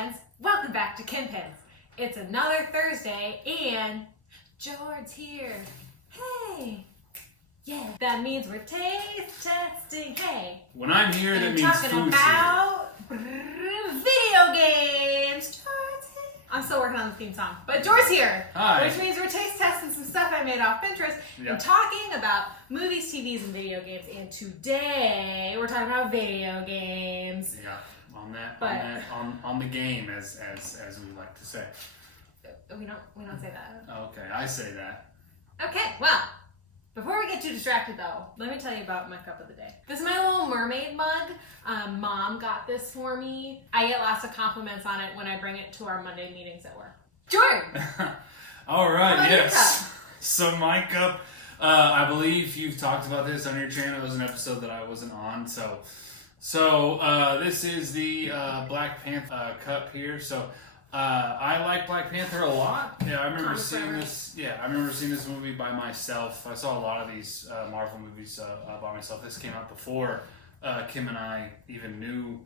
friends, welcome back to Kinpins. It's another Thursday and George's here. Hey! Yeah, that means we're taste testing. Hey! When I'm here, that means talking food's about video games. George's here. I'm still working on the theme song, but George's here. Hi. Which means we're taste testing some stuff I made off Pinterest and talking about movies, TVs, and video games. And today we're talking about video games. Yeah, on the game, as we like to say. We don't say that. Okay, I say that. Okay, well, before we get too distracted though, let me tell you about my cup of the day. This is my little mermaid mug. Mom got this for me. I get lots of compliments on it when I bring it to our Monday meetings at work. Jordan! All right, How about yes. So my cup, I believe you've talked about this on your channel. It was an episode that I wasn't on. So this is the Black Panther cup here. So I like Black Panther a lot. Yeah, I remember seeing this. Yeah, I remember seeing this movie by myself. I saw a lot of these Marvel movies by myself. This came out before Kim and I even knew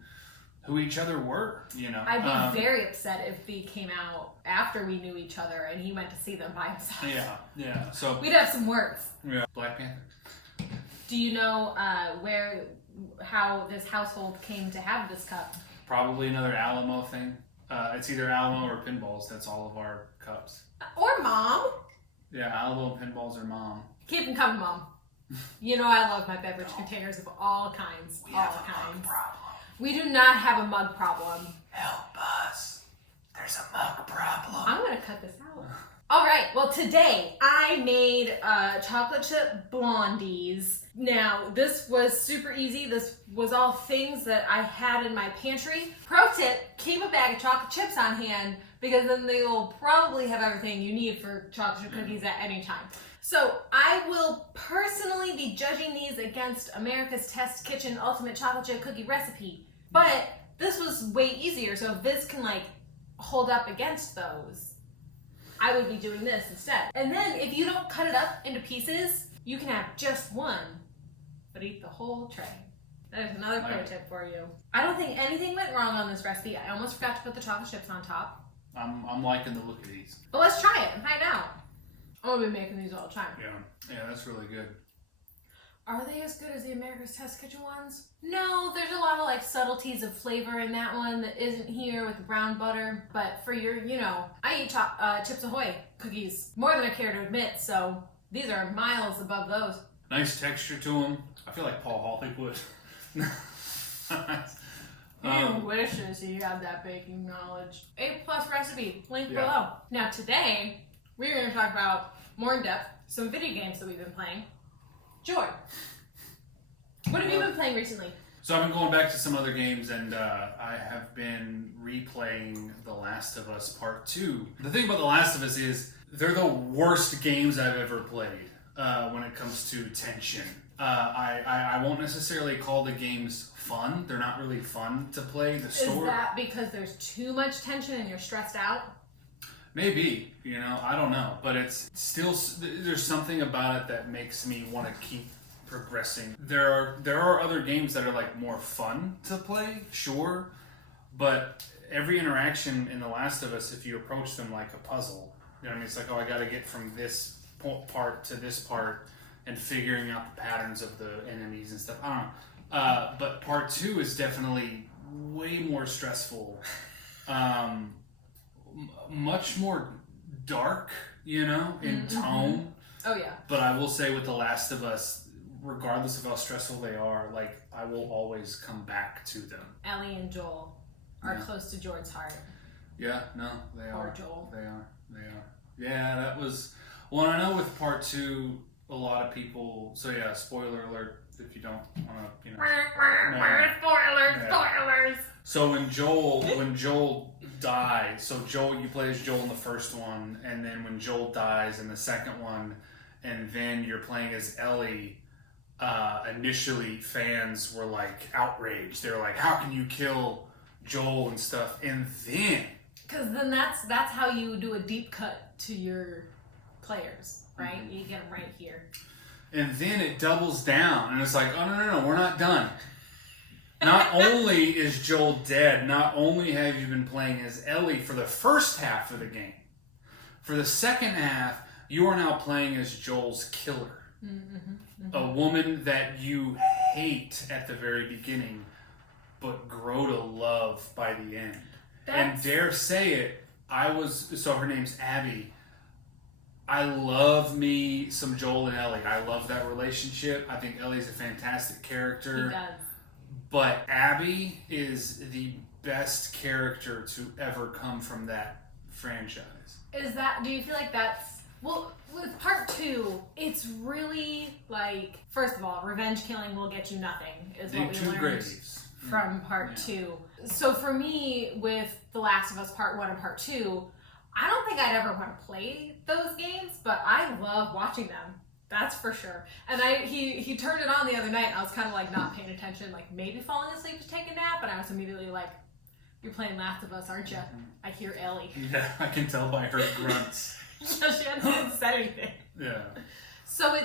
who each other were. You know, I'd be very upset if they came out after we knew each other and he went to see them by himself. Yeah. So we'd have some words. Yeah, Black Panther. Do you know how this household came to have this cup? Probably another Alamo thing. It's either Alamo or Pinballs. That's all of our cups. Or Mom. Yeah, Alamo and Pinballs or Mom. Keep them coming, Mom. You know I love my beverage containers of all kinds. We have a mug problem. We do not have a mug problem. Help us. There's a mug problem. I'm going to cut this out. All right, well today I made chocolate chip Blondies. Now, this was super easy. This was all things that I had in my pantry. Pro tip, keep a bag of chocolate chips on hand because then they will probably have everything you need for chocolate chip cookies at any time. So I will personally be judging these against America's Test Kitchen Ultimate Chocolate Chip Cookie Recipe. But this was way easier, so if this can hold up against those, I would be doing this instead. And then if you don't cut it up into pieces, you can have just one, but eat the whole tray. There's another pro tip for you. I don't think anything went wrong on this recipe. I almost forgot to put the chocolate chips on top. I'm liking the look of these. But let's try it and find out. I'm gonna be making these all the time. Yeah, that's really good. Are they as good as the America's Test Kitchen ones? No, there's a lot of subtleties of flavor in that one that isn't here with the brown butter. But for your, I eat Chips Ahoy cookies more than I care to admit, so these are miles above those. Nice texture to them. I feel like Paul Hawley would. He wishes he had that baking knowledge. A+ recipe, link below. Now today, we're going to talk about, more in depth, some video games that we've been playing. Joy, what have you been playing recently? So I've been going back to some other games, and I have been replaying The Last of Us Part 2. The thing about The Last of Us is they're the worst games I've ever played when it comes to tension. I won't necessarily call the games fun. They're not really fun to play. The story. Is that because there's too much tension and you're stressed out? Maybe, I don't know, but it's still, there's something about it that makes me want to keep progressing. There are other games that are more fun to play, sure, but every interaction in The Last of Us, if you approach them like a puzzle, it's I got to get from this part to this part and figuring out the patterns of the enemies and stuff. I don't know, but Part 2 is definitely way more stressful. Much more dark, in tone. Oh yeah. But I will say with The Last of Us, regardless of how stressful they are, I will always come back to them. Ellie and Joel are close to George's heart. Yeah, no, they are. Or Joel. They are. Yeah, that was... Well, I know with Part 2, a lot of people... So yeah, spoiler alert if you don't want to, Spoilers! So when Joel dies, so you play as Joel in the first one, and then when Joel dies in the second one, and then you're playing as Ellie, initially fans were outraged. They were how can you kill Joel and stuff? And then... Because then that's how you do a deep cut to your players, right? Mm-hmm. You get them right here. And then it doubles down, and it's oh, no, we're not done. Not only is Joel dead, not only have you been playing as Ellie for the first half of the game, for the second half, you are now playing as Joel's killer. A woman that you hate at the very beginning, but grow to love by the end. And dare say it, so her name's Abby. I love me some Joel and Ellie. I love that relationship. I think Ellie's a fantastic character. He does. But Abby is the best character to ever come from that franchise. Do you feel like that's, well, with part 2, it's really like, first of all, revenge killing will get you nothing, is what we learned graves. From part 2. So for me, with The Last of Us part 1 and part 2, I don't think I'd ever want to play those games, but I love watching them. That's for sure. And he turned it on the other night, and I was kind of like not paying attention, like maybe falling asleep to take a nap, and I was immediately like, "You're playing Last of Us, aren't you?" I hear Ellie. Yeah, I can tell by her grunts. Yeah, she hadn't said anything. Yeah. So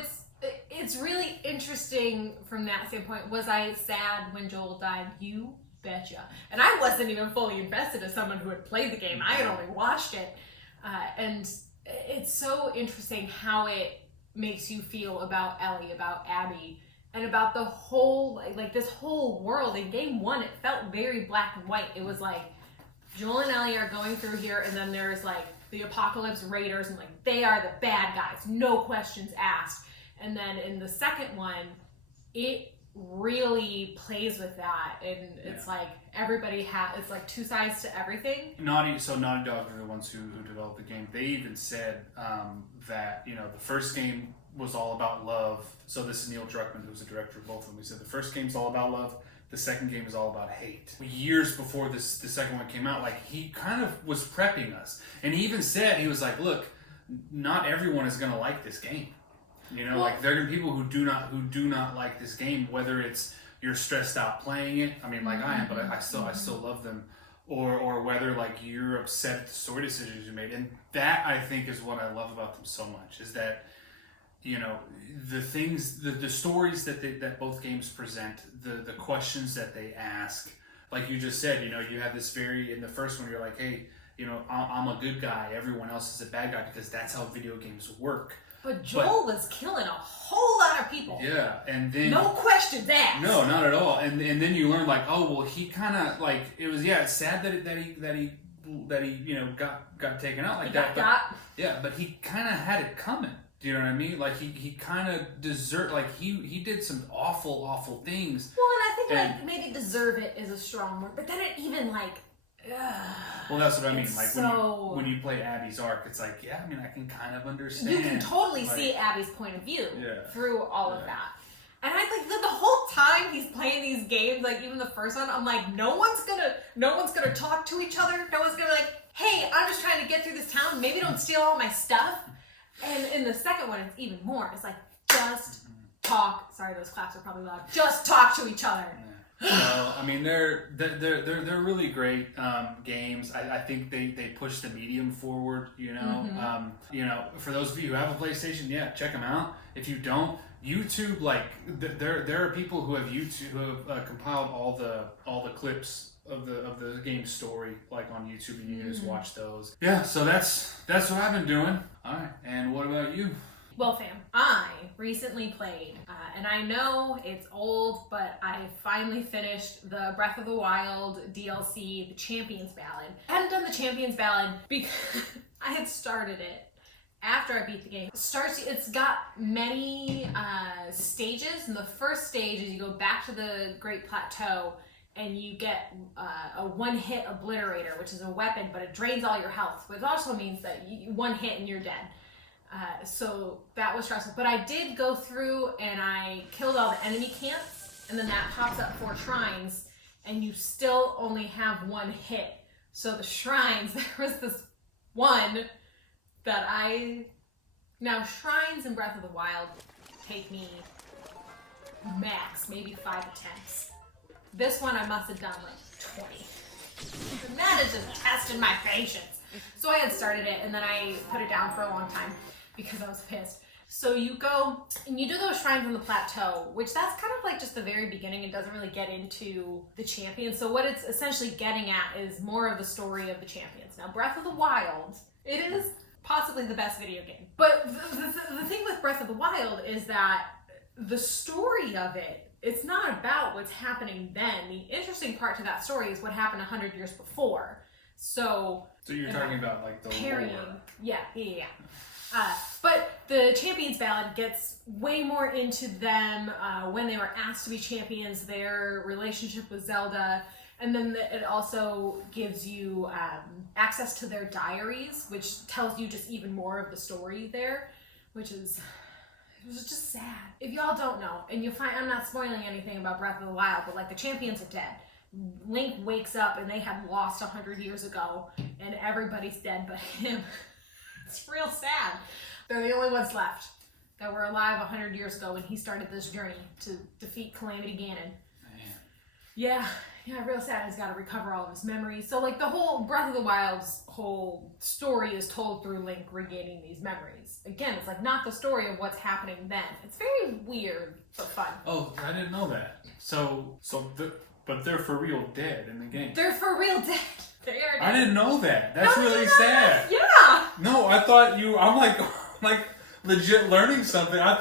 it's really interesting from that standpoint. Was I sad when Joel died? You betcha. And I wasn't even fully invested as someone who had played the game. I had only watched it. And it's so interesting how it makes you feel about Ellie, about Abby, and about the whole, like this whole world. In game 1, it felt very black and white. It was like Joel and Ellie are going through here, and then there's like the Apocalypse Raiders, and like they are the bad guys, no questions asked. And then in the second one, it really plays with that, and it's like everybody it's like two sides to everything. Naughty Dog are the ones who developed the game. They even said that, you know, the first game was all about love. So this is Neil Druckmann, who's the director of both of them. He said the first game's all about love, the second game is all about hate. Years before the second one came out, like, he kind of was prepping us, and he even said, he was like, look, not everyone is going to like this game. You know, like, there are people who do not like this game, whether it's you're stressed out playing it. I mean, like I am, but I still love them. Or whether, like, you're upset at the story decisions you made. And that, I think, is what I love about them so much, is that, you know, the things, the stories that both games present, the questions that they ask. Like you just said, you know, you have this in the first one, you're like, hey, you know, I'm a good guy, everyone else is a bad guy, because that's how video games work. But Joel was killing a whole lot of people. Yeah, and then no questions asked. No, not at all. And then you learn, like, oh well, he kind of, like, it was, it's sad that he you know got taken out like that. But he kind of had it coming. Do you know what I mean? Like, he kind of deserved, like, he did some awful things. Well, and I think like maybe deserve it is a strong word, but then it even like. Well, that's what I mean. Like, so, when you play Abby's arc, it's like, yeah, I mean, I can kind of understand. You can totally see Abby's point of view through all of that. And I think that the whole time he's playing these games, like even the first one, I'm like, no one's gonna talk to each other. No one's gonna like, hey, I'm just trying to get through this town. Maybe don't steal all my stuff. And in the second one, it's even more. It's like, just talk. Sorry, those claps are probably loud. Just talk to each other. No, I mean, they're really great games. I think they push the medium forward. You know, you know, for those of you who have a PlayStation, check them out. If you don't, YouTube, like, there are people who have compiled all the clips of the game story, like, on YouTube, and you can just watch those. Yeah, so that's what I've been doing. All right, and what about you? Well, fam, I recently played, and I know it's old, but I finally finished the Breath of the Wild DLC, the Champions Ballad. I hadn't done the Champions Ballad because I had started it after I beat the game. It's got many stages, and the first stage is you go back to the Great Plateau, and you get a one-hit obliterator, which is a weapon, but it drains all your health, which also means that one hit and you're dead. So that was stressful. But I did go through and I killed all the enemy camps, and then that pops up 4 shrines, and you still only have one hit. So the shrines, there was this one that now shrines in Breath of the Wild take me max, maybe 5 attempts. This one I must have done like 20. And that is just testing my patience. So I had started it, and then I put it down for a long time because I was pissed. So you go and you do those shrines on the plateau, which that's kind of like just the very beginning. It doesn't really get into the champions. So what it's essentially getting at is more of the story of the champions. Now, Breath of the Wild, it is possibly the best video game. But the thing with Breath of the Wild is that the story of it, it's not about what's happening then. The interesting part to that story is what happened 100 years before. So you're talking about like the parrying. lore. Yeah. But the Champions Ballad gets way more into them when they were asked to be champions, their relationship with Zelda, and then it also gives you access to their diaries, which tells you just even more of the story there, which is... It was just sad. If y'all don't know, and you'll find I'm not spoiling anything about Breath of the Wild, but like the champions are dead. Link wakes up and they had lost 100 years ago, and everybody's dead but him. It's real sad. They're the only ones left that were alive 100 years ago when he started this journey to defeat Calamity Ganon. Man. Yeah, real sad. He's got to recover all of his memories. So like the whole Breath of the Wild's whole story is told through Link regaining these memories. Again, it's like not the story of what's happening then. It's very weird but fun. Oh, I didn't know that. But they're for real dead in the game. They're for real dead. They are dead. I didn't know that. That's No, really you know sad. that? Yeah. No, I thought I'm like legit learning something. I'm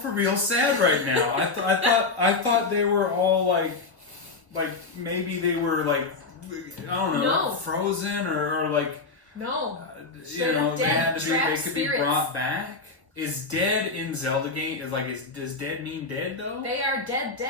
for real sad right now. I thought they were all like maybe they were like, I don't know, No. frozen or like, No. they could be brought back. Is dead in Zelda game does dead mean dead though? They are dead.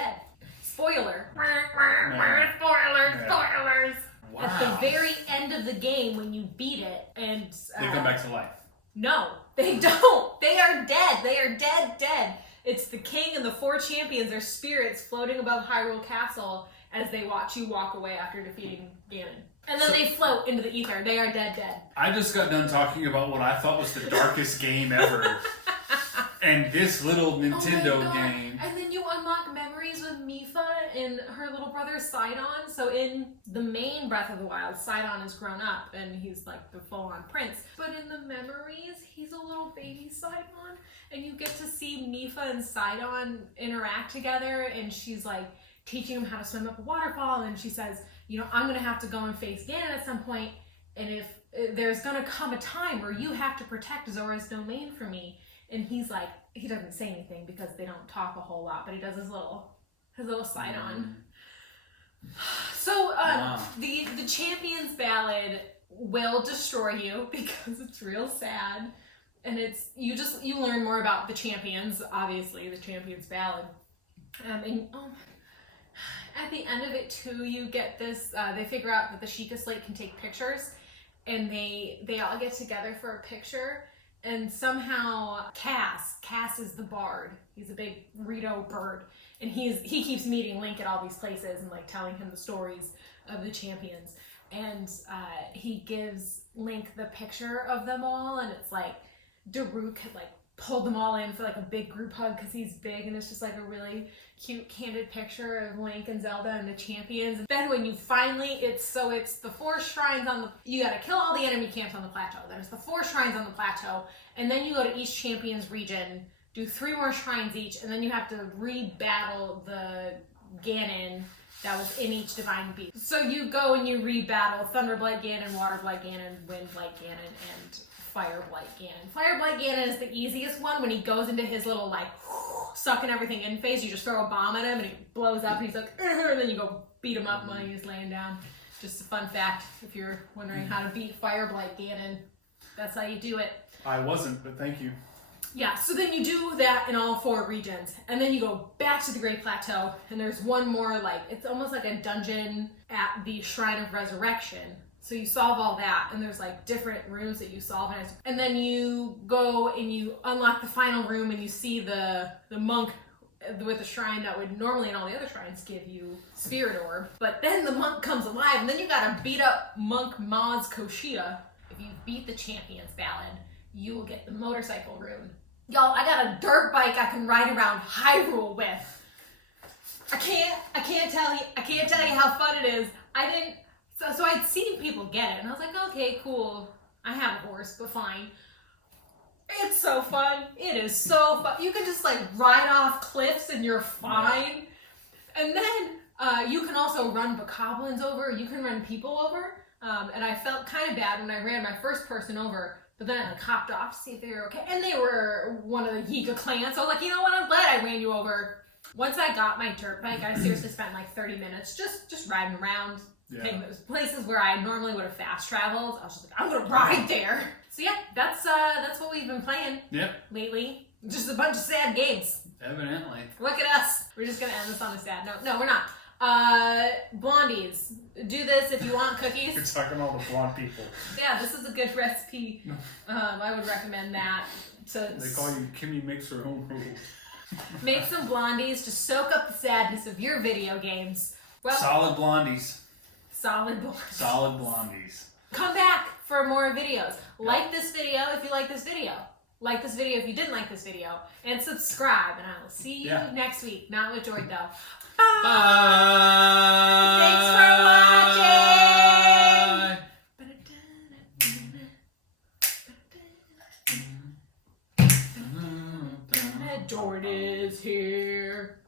Spoiler. Man. Spoilers. Wow. At the very end of the game, when you beat it, and They come back to life. No, they don't. They are dead. They are dead. It's the king and the 4 champions, their spirits floating above Hyrule Castle as they watch you walk away after defeating Ganon. And then they float into the ether. They are dead. I just got done talking about what I thought was the darkest game ever. And this little Nintendo Oh my God. game. And then you unlock memories with Mipha and her little brother Sidon. So in the main Breath of the Wild, Sidon is grown up and he's like the full-on prince. But in the memories, he's a little baby Sidon. And you get to see Mipha and Sidon interact together, and she's like teaching him how to swim up a waterfall, and she says, I'm gonna have to go and face Ganon at some point, and if there's gonna come a time where you have to protect Zora's domain for me. And he's like, he doesn't say anything because they don't talk a whole lot, but he does his little side on. So Wow. the Champions Ballad will destroy you because it's real sad, and it's you learn more about the champions. Obviously, the Champions Ballad, and at the end of it too, you get this. They figure out that the Sheikah Slate can take pictures, and they all get together for a picture. And somehow Cass is the bard. He's a big Rito bird. And he keeps meeting Link at all these places and like telling him the stories of the champions. And he gives Link the picture of them all, and it's like Daruk had like pulled them all in for like a big group hug because he's big, and it's just like a really cute candid picture of Link and Zelda and the champions. And then when you finally, it's the 4 shrines you gotta kill all the enemy camps on the plateau. There's the 4 shrines on the plateau, and then you go to each champion's region, do 3 more shrines each, and then you have to re-battle the Ganon that was in each divine beast. So you go and you re-battle Thunder Blight Ganon, Water Blight Ganon, Wind Blight Ganon, and Fire Blight Ganon. Fire Blight Ganon is the easiest one. When he goes into his little like sucking everything in phase, you just throw a bomb at him and he blows up and he's like, and then you go beat him up while he's laying down. Just a fun fact if you're wondering how to beat Fire Blight Ganon. That's how you do it. I wasn't, but thank you. Yeah, so then you do that in all 4 regions, and then you go back to the Great Plateau, and there's one more, like, it's almost like a dungeon at the Shrine of Resurrection. So you solve all that, and there's like different rooms that you solve, and then you go and you unlock the final room, and you see the monk with the shrine that would normally in all the other shrines give you Spirit Orb. But then the monk comes alive, and then you gotta beat up Monk Maz Koshita. If you beat the Champions Ballad, you will get the motorcycle room. Y'all, I got a dirt bike I can ride around Hyrule with. I can't tell you how fun it is. So I'd seen people get it, and I was like, okay, cool. I have a horse, but fine. It's so fun. It is so fun. You can just like ride off cliffs and you're fine. And then you can also run bokoblins over. You can run people over. And I felt kind of bad when I ran my first person over. But then I like hopped off to see if they were okay. And they were one of the Yiga clans. So I was like, you know what? I'm glad I ran you over. Once I got my dirt bike, I seriously spent like 30 minutes just riding around. Yeah. Those places where I normally would have fast traveled. I was just like, I'm gonna ride there. So yeah, that's what we've been playing lately. Just a bunch of sad games. Evidently. Look at us. We're just gonna end this on a sad note. No, we're not. Blondies, do this if you want cookies. You're talking all the blonde people. Yeah, this is a good recipe. I would recommend that. They call you Kimmy makes her own rules. Make some blondies to soak up the sadness of your video games. Well, solid blondies. Solid blondies. Solid blondies. Come back for more videos. Like this video if you like this video. Like this video if you didn't like this video. And subscribe. And I will see you next week. Not with Joy though. Bye. Bye. Thanks for watching. Jordan is here.